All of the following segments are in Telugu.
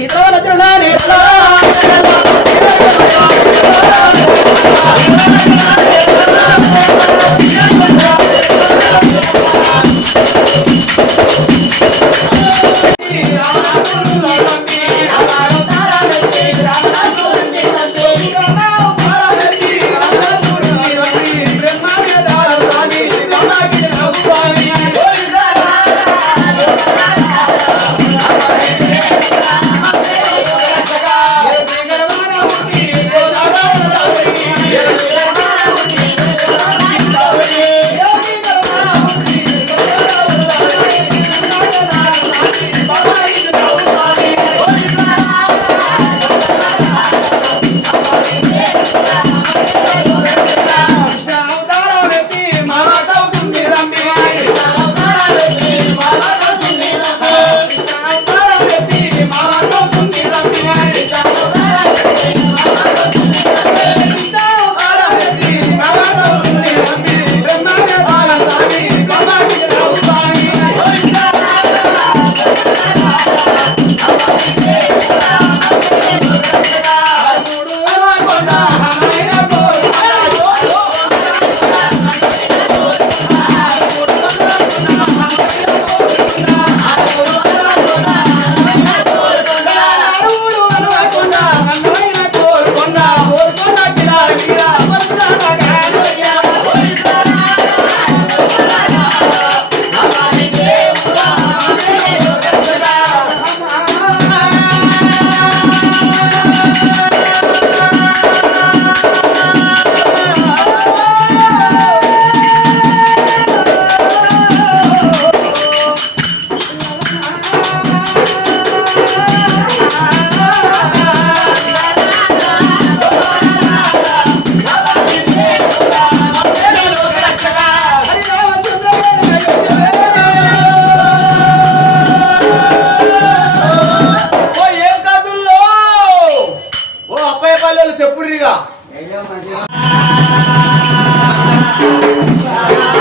సీతవన Wow.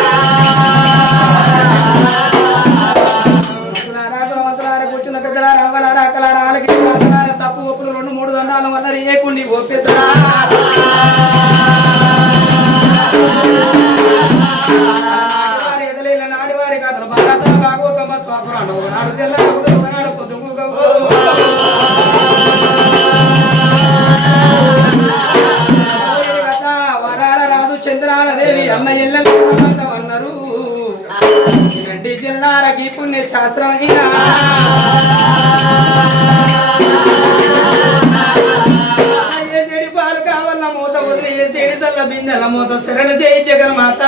బిందెల మూత శరణ చేయి జగన్మాత.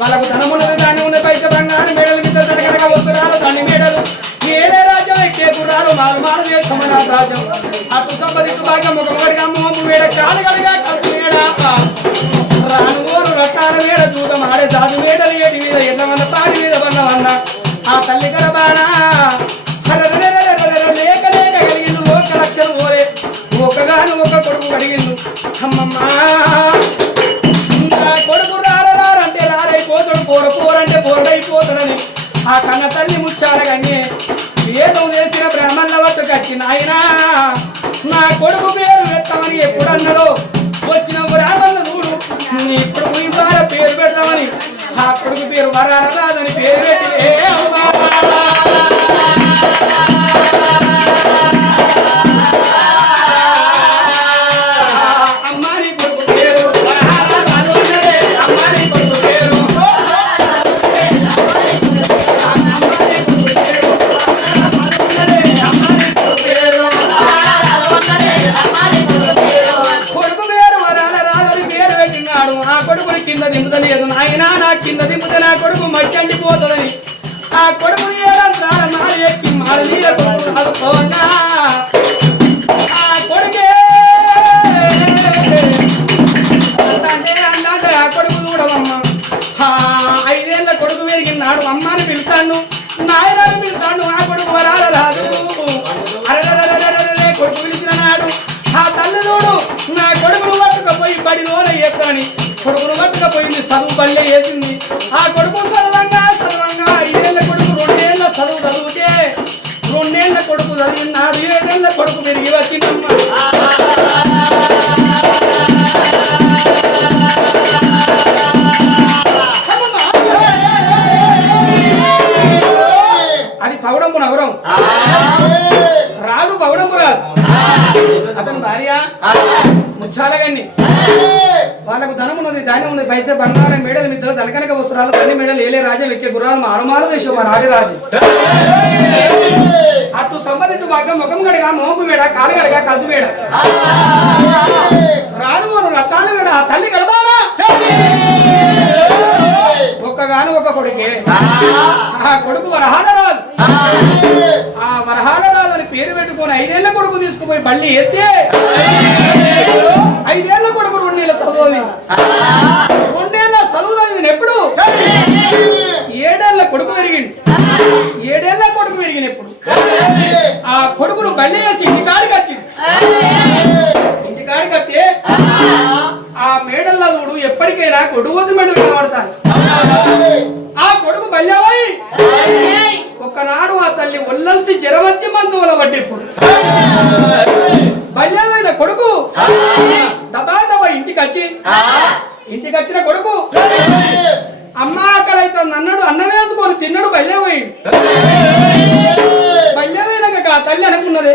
వాళ్ళకు ధనమున్నది దాన్ని ఉన్న పైస బంగారం మేడలు మీద కనుక వస్తున్నారు దాన్ని మేడలు ఏలే రాజ్యం ఎక్కే గుర్రాలు మాలు మాలు చేస్తామని ఆ రాజ్యం అటు సంపదిస్తూ భాగ్యం ఒక ఒకటిగా మోము మేడ కాలు కడిగా కట్టు మేడ రాను ఓరు రట్టాల మేడ చూద్దాం ఆడే దాదు మేడలు ఏటి మీద ఎన్నవన్న పాడి మీద వన్నవన్న ఆ తల్లి కర బాణా ఆ కొడుకు పేరు వరాల రాదని పేరు పెట్టి భార్య. ముచ్చాలగండి. వాళ్ళకు ధనం ఉన్నది ధాన్యం ఉన్నది పైసే బంగారం మేడలు మిద్దరు దనకనక వస్త్రాలు తల్లి మేడలు ఏలే రాజ్యం ఎక్కే గుర్రాలు మారుమారు దేశం మా రాజరాజు అటు సంబంధించి భాగం ముఖం గడగా మోపు మేడ కాలు గడిగా కలుపు మేడ. రాను మనం రత్తాల మేడ తల్లి గడబారా ఒక్కగాను ఒక కొడుకే. ఆ కొడుకు వరహాల రాదు ఆ వరహాల రాదు పేరు పెట్టుకొని ఐదేళ్ళ కొడుకు తీసుకుపోయి బళ్ళి ఎత్తే ఐదేళ్ళ కొడుకు రెండేళ్ళ చదువుది రెండేళ్ళ చదువు చదివిన ఎప్పుడు? ఏడేళ్ళ కొడుకు పెరిగింది ఏడేళ్ళ కొడుకు పెరిగినప్పుడు ఆ కొడుకును బళ్ళి వేసి ఇంటికాడికి వచ్చింది ఇంటికాడికి వస్తే ఆ మేడల్లో చూడు ఎప్పటికైనా కొడుకు మెడలు కనబడతాను ఆ కొడుకు బల్యవాయి ఒక్కనాడు ఆ తల్లి ఒల్లల్సి జరవచ్చి మంచంలో పట్టిప్పుడు బల్యమైన కొడుకు దబా దబా ఇంటికి వచ్చి ఇంటికి వచ్చిన కొడుకు అమ్మ అక్కడైతే అవుతుంది అన్నాడు వేసుకొని అందుకొని తిన్నాడు బల్యపోయి బల్యమైనాక ఆ తల్లి అనుకున్నదే.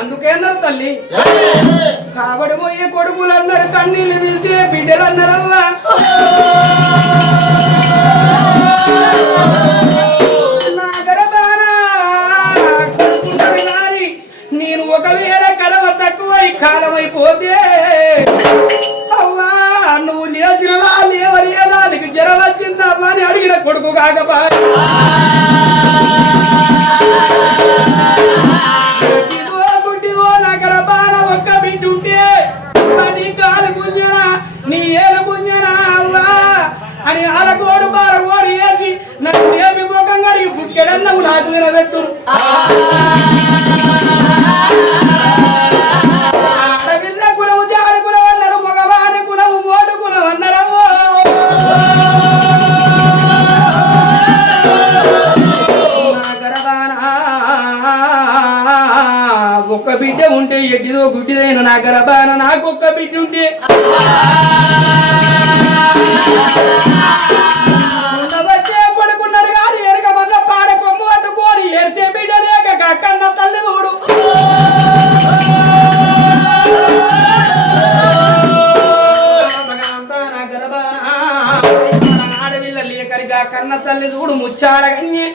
అందుకే తల్లి? కాబడి పోయే కొడుకులు అన్నారు కన్నీళ్ళు తీసే బిడ్డలు అన్నారల్లా కొడుకు కాకపోయా ఉంటే ఎడ్డిదో గుడ్డిదైన నా గరబాన నాకొక్క ఒక్క బిడ్డ ఉంటే. ఉండబట్టే కాదు ఎరగ వల్ల పాడ కొమ్ము పట్టుకోని ఏడితే బిడ్డ లేక కన్న తల్లి చూడు భగవంతా లేకరిగా కన్న తల్లి చూడు ముచ్చాడగన్ని.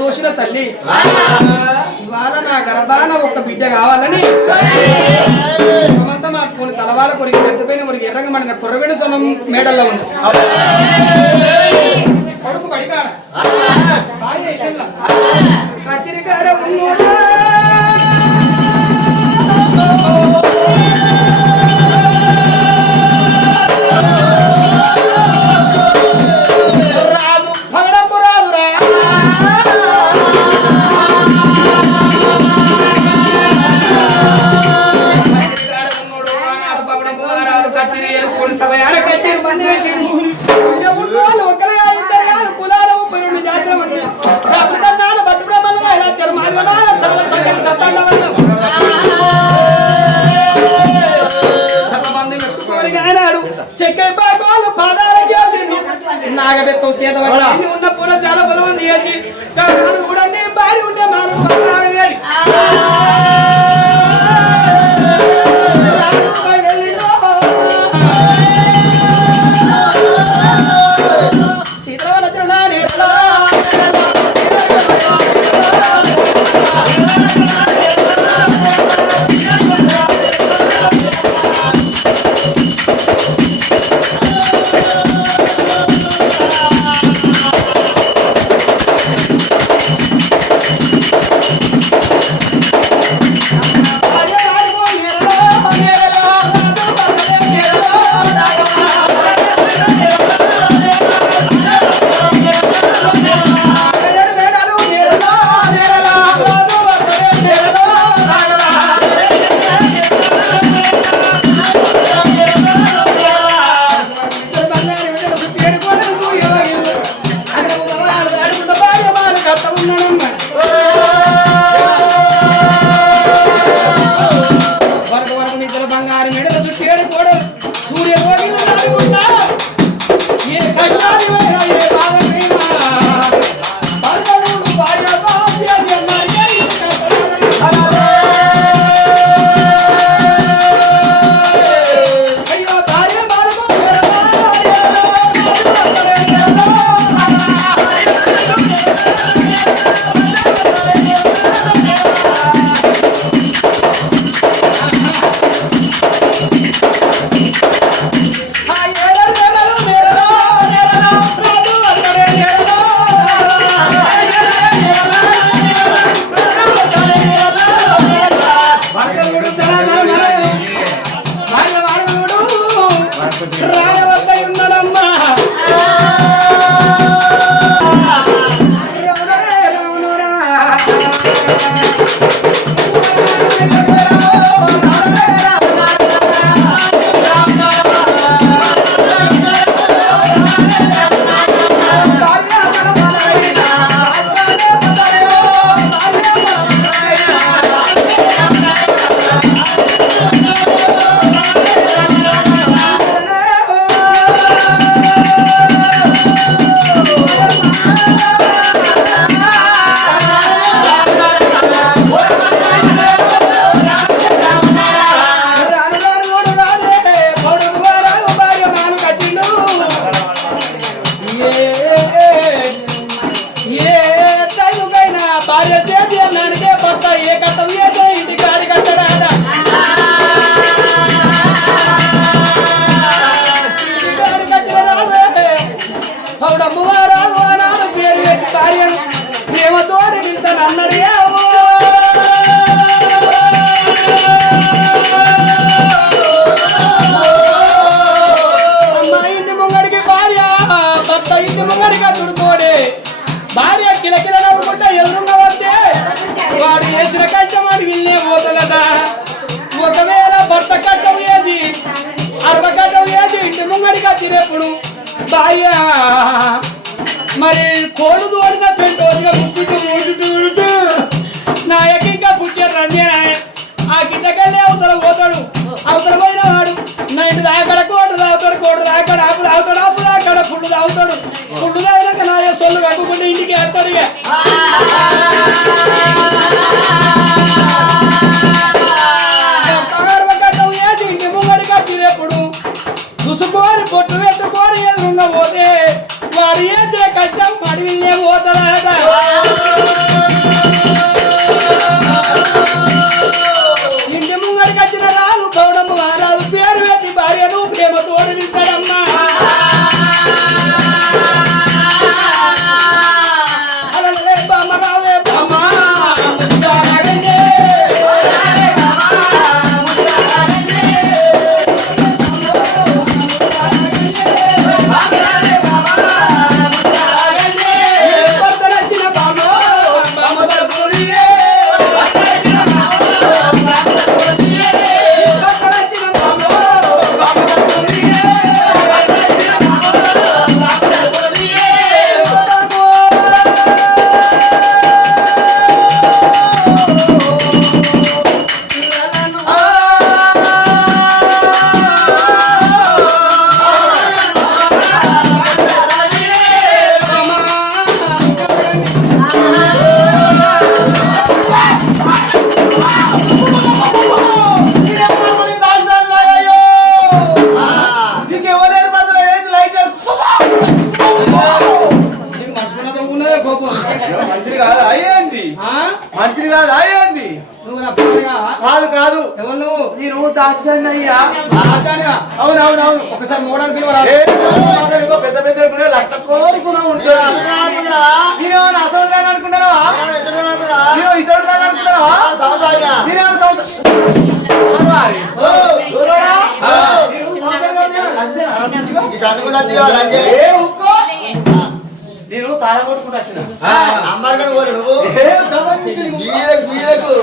దోషిన తల్లి. ఇవాళ నా గర్భాన ఒక బిడ్డ కావాలని మమంతా మార్చుకొని తలవాల కొరికి పెద్దపైన కొరికి ఎర్రగమడిన కుర్రవేణు సొంతం మేడల్లో ఉంది. కొడుకు పడిగా కత్తిరికాడ ఉన్నోడా ร้าน నేను తాళం కొట్టుకుంటా అమ్మారు పోరు నువ్వు. గీలకు